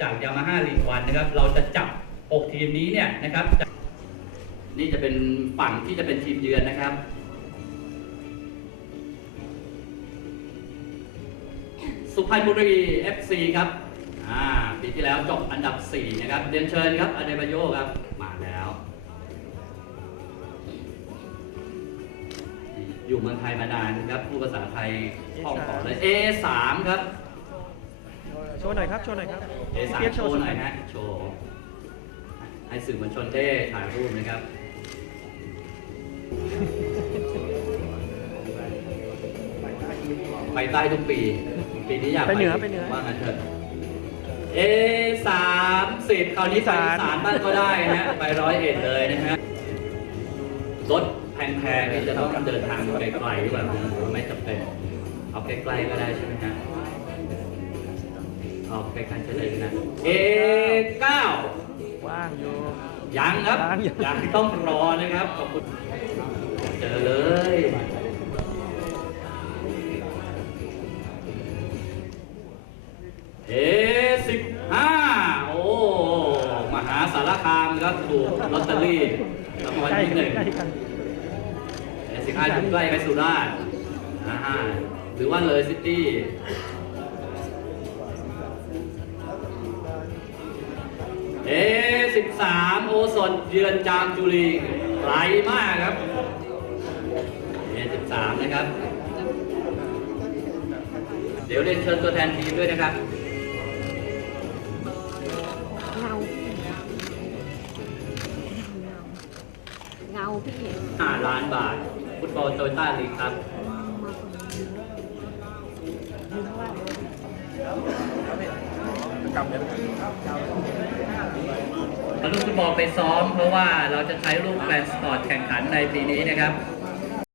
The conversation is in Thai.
จากยามาฮ่าลีกวันนะครับ เราจะจับ 6 ทีมนี้เนี่ยนะครับ นี่จะเป็นฝั่งที่จะเป็นทีมเยือนนะครับสุพรรณบุรี FC ครับอ่าปีที่แล้วจบอันดับ 4 นะครับเรียนเชิญครับอเดบาโยครับ มาแล้ว อยู่เมืองไทยมานานครับพูดภาษาไทยคล่องต่อเลย A3 ครับ โชว์หน่อยครับ โชว์หน่อยครับ A3 เปียกโชว์หน่อยฮะโชว์ให้สื่อมวลชนได้ถ่ายรูปนะครับไปใต้ทุกปี ปีนี้อยากไปเหนือไปเหนือว่างั้นเถอะเอสามสิบคราวนี้ไปอีอีสานสานบ้านก็ได้นะฮะไปร้อยเอ็ดเลยนะฮะรถแพงๆนี่จะต้องเดินทางไกลๆหรือเปล่าไม่จำเป็นเอาใกล้ๆก็ได้ใช่ไหมฮะ เอาใกล้ๆจะเลยนะ A เก้าว่างอยู่ยังครับยังยังยังต้องรอนะครับขอบคุณเจอเลยเอสิบห้าโอ้มหาสารคามครับถูกลอตเตอรี่รางวัลใกล้ที่กัหนนึ่งใกล้กันเอสิบห้าอยู่ใกล้ไปสุราษฎร์อ่าหรือว่าเลยซิตี้ 13 โอสนเยือนจามจุรีไกลมากครับเดือน13 นะครับ เดี๋ยวเรียนเชิญตัวแทนทีมด้วยนะครับเงาเงาพี่เห็นล้านบาท ฟุตบอลโตโยต้าลีครับกำเนิด เอาลูกฟุตบอลไปซ้อม เพราะว่าเราจะใช้ลูกแฟนสปอร์ตแข่งขันในปีนี้นะครับ